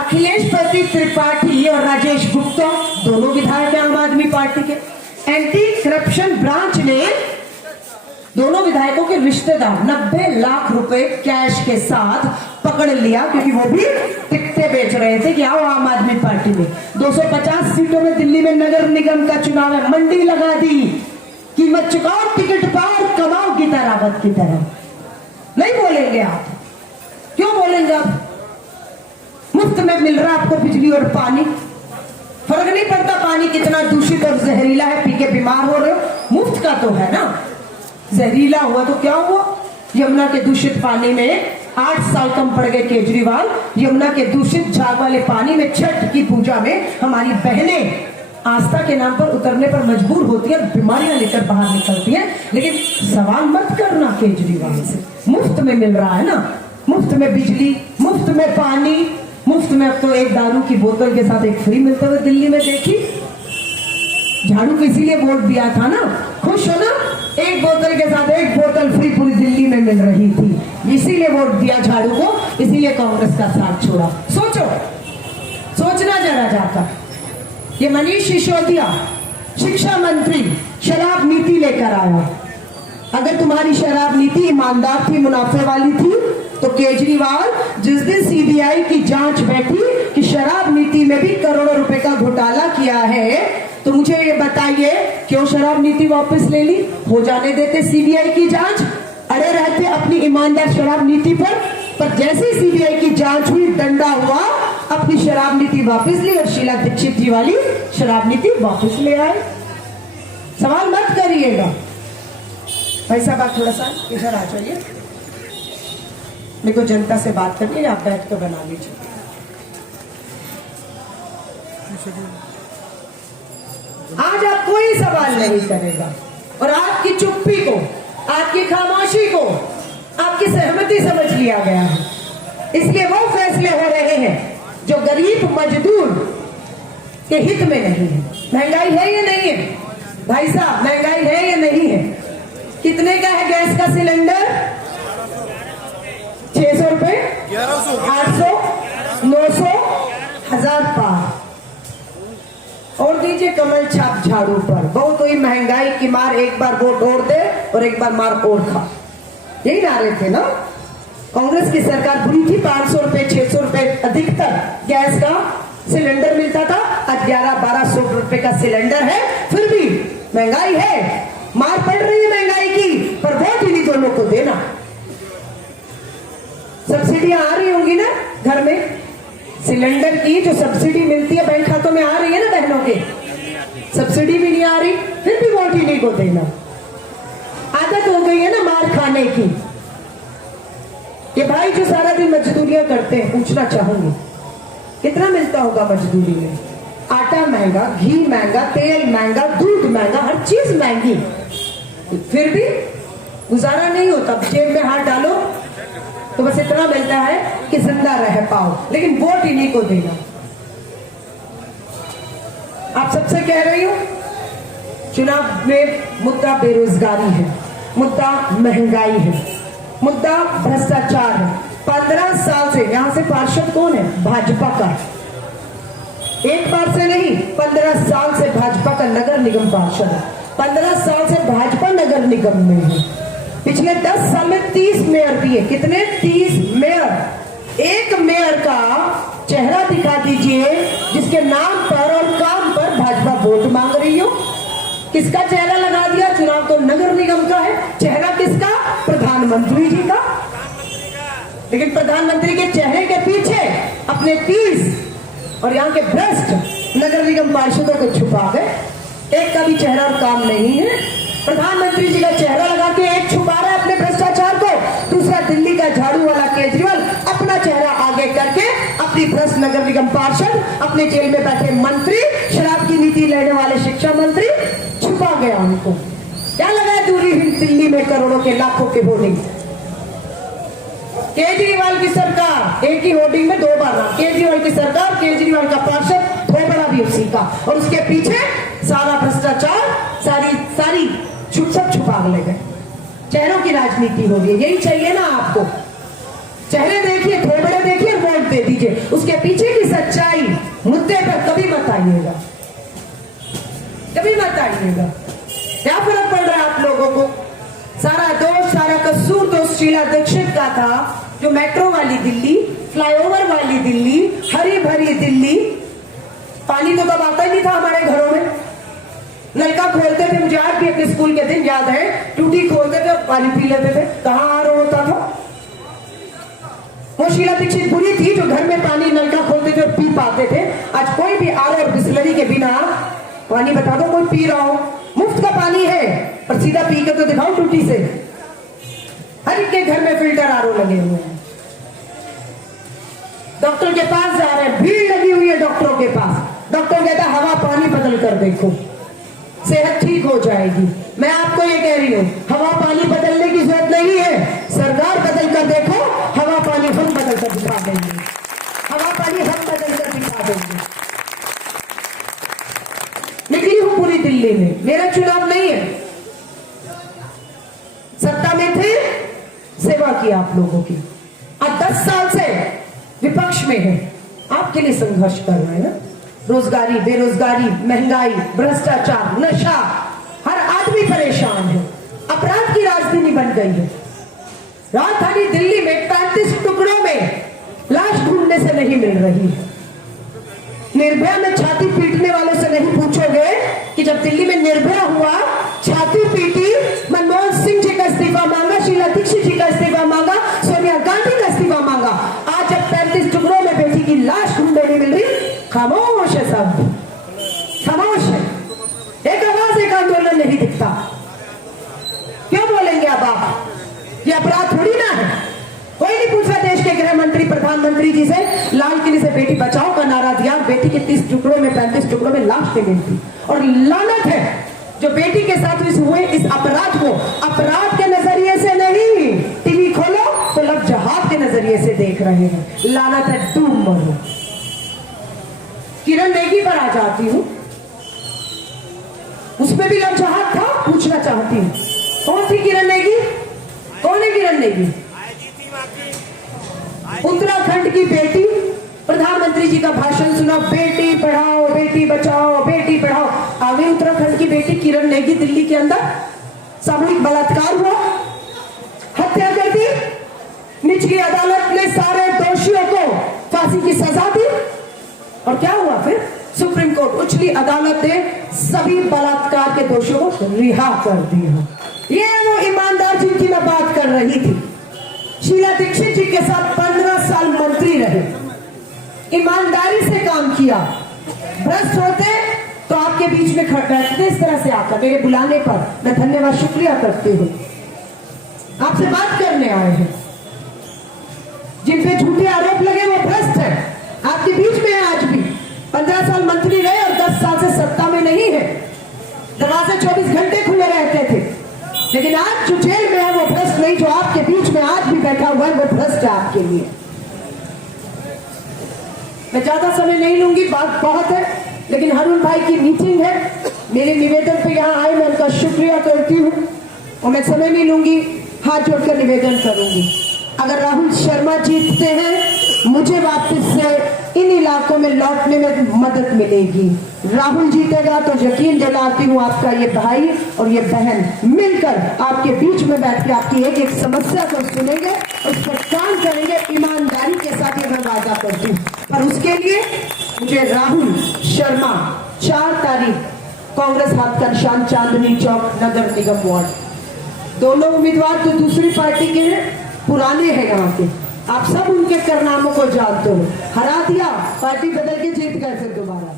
अखिलेश प्रतीक त्रिपाठी और राजेश गुप्ता दोनों विधायक हैं आम आदमी पार्टी के। एंटी करप्शन ब्रांच ने दोनों विधायकों के रिश्तेदार 90 लाख रुपए कैश के साथ पकड़ लिया, क्योंकि वो भी टिकटें बेच रहे थे कि आओ आम आदमी पार्टी में 250 सीटों में दिल्ली में नगर निगम का चुनाव है, मंडी लगा दी, कीमत चुकाओ, टिकट पाओ, कमाओ की तरावत की तरह। नहीं बोलेंगे आप? क्यों बोलेंगे आप? मुफ्त में मिल रहा आपको बिजली और पानी, फर्क नहीं पड़ता पानी कितना दूषित और जहरीला है, पी के बीमार हो रहे हो, मुफ्त का तो है ना। जहरीला हुआ तो क्या हुआ? यमुना के दूषित पानी में 8 साल कम पड़ गए केजरीवाल। यमुना के दूषित झाग वाले पानी में छठ की पूजा में हमारी बहनें आस्था के नाम पर उतरने पर मजबूर होती है, बीमारियां लेकर बाहर निकलती हैं। लेकिन सवाल मत करना केजरीवाल से, मुफ्त में मिल रहा है ना, मुफ्त में बिजली, मुफ्त में पानी, मुफ्त में। अब तो एक दारू की बोतल के साथ एक फ्री मिलते हुए दिल्ली में देखी। झाड़ू को इसीलिए वोट दिया था ना, खुश हो ना, एक बोतल के साथ एक बोतल फ्री पूरी दिल्ली में मिल रही थी, इसीलिए वोट दिया झाड़ू को, इसीलिए कांग्रेस का साथ छोड़ा। सोचो, सोचना जरा जाकर। ये मनीष सिसोदिया शिक्षा मंत्री शराब नीति लेकर आया। अगर तुम्हारी शराब नीति ईमानदार थी, मुनाफे वाली थी, तो केजरीवाल जिस दिन सीबीआई की जांच बैठी कि शराब नीति में भी करोड़ों रुपए का घोटाला किया है, तो मुझे ये बताइए क्यों शराब नीति वापस ले ली? हो जाने देते सीबीआई की जांच, अड़े रहते अपनी ईमानदार शराब नीति पर जैसे ही सीबीआई की जांच हुई, डंडा हुआ, अपनी शराब नीति वापस ली और शीला दीक्षित जी वाली शराब नीति वापस ले आए। सवाल मत करिएगा। भाई साहब आप थोड़ा सा इधर आ जाइए, मेरे को जनता से बात करनी है, आप बैठ कर बना लीजिए। आज आप कोई सवाल नहीं करेगा और आपकी चुप्पी को, आपकी खामोशी को आपकी सहमति समझ लिया गया है। इसलिए वो फैसले हो रहे हैं जो गरीब मजदूर के हित में नहीं है। महंगाई है या नहीं है? भाई साहब महंगाई है या नहीं है? कितने का है गैस का सिलेंडर? 600 रुपए, 800, 900, 1000 पार। और दीजिए कमल छाप झाड़ू पर। बहुत कोई महंगाई की मार एक बार वोट और दे और एक बार मार और खा, यही नारे थे ना। कांग्रेस की सरकार बुरी थी, 500 रुपए 600 रुपए अधिकतर गैस का सिलेंडर मिलता था, आज 1100-1200 रुपए का सिलेंडर है। फिर भी महंगाई है, मार पड़ रही है महंगाई की, पर वोट इन्हीं दोनों को देना। सब्सिडियां आ रही होंगी ना घर में, सिलेंडर की जो सब्सिडी मिलती है बैंक खातों में आ रही है ना बहनों के, सब्सिडी भी नहीं आ रही, फिर भी वोट इन्हीं को देना। आदत हो गई है ना मार खाने की। ये भाई जो सारा दिन मजदूरियां करते हैं, पूछना चाहूंगी कितना मिलता होगा मजदूरी में? आटा महंगा, घी महंगा, तेल महंगा, दूध महंगा, हर चीज महंगी, फिर भी गुजारा नहीं होता। जेब में हाथ डालो तो बस इतना मिलता है कि जिंदा रह पाओ, लेकिन वोट इन्हीं को देना। आप सबसे कह रही हूं, चुनाव में मुद्दा बेरोजगारी है, मुद्दा महंगाई है, मुद्दा भ्रष्टाचार है। 15 साल से यहां से पार्षद कौन है? भाजपा का। एक बार से नहीं, 15 साल से भाजपा का नगर निगम पार्षद है। 15 साल से भाजपा नगर निगम में है। पिछले 10 साल में 30 मेयर दिए। कितने? 30 मेयर। एक मेयर का चेहरा दिखा दीजिए जिसके नाम पर और काम पर भाजपा वोट मांग रही हो। किसका चेहरा लगा दिया? चुनाव तो नगर निगम का है, चेहरा किसका? प्रधानमंत्री जी का। लेकिन प्रधानमंत्री के चेहरे के पीछे अपने 30 और यहाँ के भ्रष्ट नगर निगम पार्षदों को छुपा गए। एक का भी चेहरा और काम नहीं है। प्रधानमंत्री जी का चेहरा लगा के एक छुपा रहा है अपने भ्रष्टाचार को, दूसरा दिल्ली का झाड़ू वाला केजरीवाल अपना चेहरा आगे करके अपनी भ्रष्ट नगर निगम पार्षद, अपने जेल में बैठे मंत्री, शराब की नीति लेने वाले शिक्षा मंत्री, छुपा गया उनको। क्या लगा है दूरी दिल्ली में करोड़ों के लाखों के होर्डिंग? केजरीवाल की सरकार, एक ही होर्डिंग में 2 बार नाम, केजरीवाल की सरकार, केजरीवाल का पार्षद, थोपड़ा भी उसी का, और उसके पीछे सारा भ्रष्टाचार, सारी सब छुपा ले गए। चेहरों की राजनीति हो रही है, यही चाहिए ना आपको? चेहरे देखिए, थोपड़े देखिए, वोट दे दीजिए। उसके पीछे की बताइएगा क्या फर्क पड़ रहा है आप लोगों को। सारा दोष सारा कसूर तो शीला दीक्षित का था, जो मेट्रो वाली दिल्ली, फ्लाईओवर वाली दिल्ली, हरी भरी दिल्ली, पानी तो तब आता ही नहीं था हमारे घरों में। नलका खोलते थे, मुझे आज भी अपने स्कूल के दिन याद है, टूटी खोलते थे और पानी पी लेते थे। कहाँ आरओ होता था। वो शीला दीक्षित बुरी थी जो घर में पानी नलका खोलते थे और पी पाते थे। आज कोई भी आरओ और बिस्लरी के बिना पानी बता दो कोई पी रहा हो। मुफ्त का पानी है पर सीधा पी के तो दिखाओ टूटी से। हर एक के घर में फिल्टर आरओ लगे हुए हैं। डॉक्टर के पास जा रहे हैं, भीड़ लगी हुई है डॉक्टरों के पास। डॉक्टर कहता है हवा पानी बदल कर देखो, सेहत ठीक हो जाएगी। मैं आपको ये कह रही हूं, हवा पानी बदलने की जरूरत नहीं है, सरकार बदल कर देखो, हवा पानी हम बदल कर दिखा देंगे। हवा पानी हम बदल कर दिखा देंगे। निकली हूं पूरी दिल्ली में, मेरा चुनाव नहीं है, सत्ता में थे, सेवा की आप लोगों की। आज 10 साल से विपक्ष में है, आपके लिए संघर्ष कर रहे हैं ना। रोजगारी, बेरोजगारी, महंगाई, भ्रष्टाचार, नशा, हर आदमी परेशान है। अपराध की राजधानी बन गई है। राजधानी दिल्ली में 35 टुकड़ों में लाश ढूंढने से नहीं मिल रही है। निर्भया में छाती पीटने वालों से नहीं पूछोगे कि जब दिल्ली में निर्भया हुआ, छाती पीटी, मनमोहन सिंह जी का इस्तीफा मांगा, शीला दीक्षित जी का इस्तीफा मांगा, सोनिया गांधी का इस्तीफा मांगा। आज जब 35 टुकड़ों में बेटी की लाश ढूंढने नहीं मिल रही, खामोश है सब, खामोश है। एक आवाज, एक आंदोलन नहीं दिखता। क्यों बोलेंगे अब आप? ये अपराध थोड़ी ना है। कोई नहीं पूछ रहा देश के गृह मंत्री प्रधानमंत्री जी से। लाल किले से बेटी बचाओ का नारा दिया, बेटी के 30 टुकड़ों में 35 टुकड़ों में लाश नहीं मिलती। और लानत है जो बेटी के साथ हुए इस अपराध को अपराध के नजरिए से नहीं, टीवी खोलो तो लव जहाद के नजरिए से देख रहे हैं। लानत है, डूब मरो। किरण नेगी पर आ जाती हूं, उसमें भी लव जहाद था, पूछना चाहती हूं कौन थी किरण नेगी? कौन है किरण नेगी? उत्तराखंड की बेटी। प्रधानमंत्री जी का भाषण सुना, बेटी पढ़ाओ बेटी बचाओ बेटी पढ़ाओ। आगे उत्तराखंड की बेटी किरण नेगी दिल्ली के अंदर सामूहिक बलात्कार हुआ, हत्या कर दी। निचली अदालत ने सारे दोषियों को फांसी की सजा दी। और क्या हुआ फिर? सुप्रीम कोर्ट, उच्चली अदालत ने सभी बलात्कार के दोषियों को रिहा कर दिया। ये वो ईमानदार जिनकी मैं बात कर रही थी। शीला दीक्षित जी के साथ 15 साल मंत्री रहे, ईमानदारी से काम किया। भ्रष्ट होते तो आपके बीच में बैठते इस तरह से आकर, मेरे बुलाने पर मैं धन्यवाद शुक्रिया करती हूँ। आपसे बात करने आए हैं। जिन पे झूठे आरोप लगे वो भ्रष्ट है, आपके बीच में है आज भी। 15 साल मंत्री रहे और 10 साल से सत्ता में नहीं है। दरवाजे 24 घंटे खुले रहते थे, लेकिन आज जो जेल में है वो भ्रष्ट नहीं, जो आपके बीच में आज भी बैठा हुआ है वो भ्रष्ट है आपके लिए। मैं ज्यादा समय नहीं लूंगी, बात बहुत है, लेकिन हरुण भाई की मीटिंग है, मेरे निवेदन पे यहाँ आए, मैं उनका शुक्रिया करती हूँ और मैं समय नहीं लूंगी, हाथ जोड़कर निवेदन करूंगी। अगर राहुल शर्मा जीतते हैं, मुझे वापस से इन इलाकों में लौटने में मदद मिलेगी। राहुल जीतेगा तो यकीन दिलाती हूँ आपका ये भाई और ये बहन मिलकर आपके बीच में बैठ के आपकी एक एक समस्या को सुनेंगे, उस पर काम करेंगे ईमानदारी के साथ। ये मैं वादा करती हूँ। पर उसके लिए मुझे राहुल शर्मा 4 तारीख कांग्रेस हाथ का निशान, चांदनी चौक, नगर निगम वार्ड। दोनों उम्मीदवार तो दूसरी पार्टी के हैं, पुराने हैं यहाँ के, आप सब उनके कारनामों को जानते हो। हरा दिया, पार्टी बदल के जीत गए फिर दोबारा।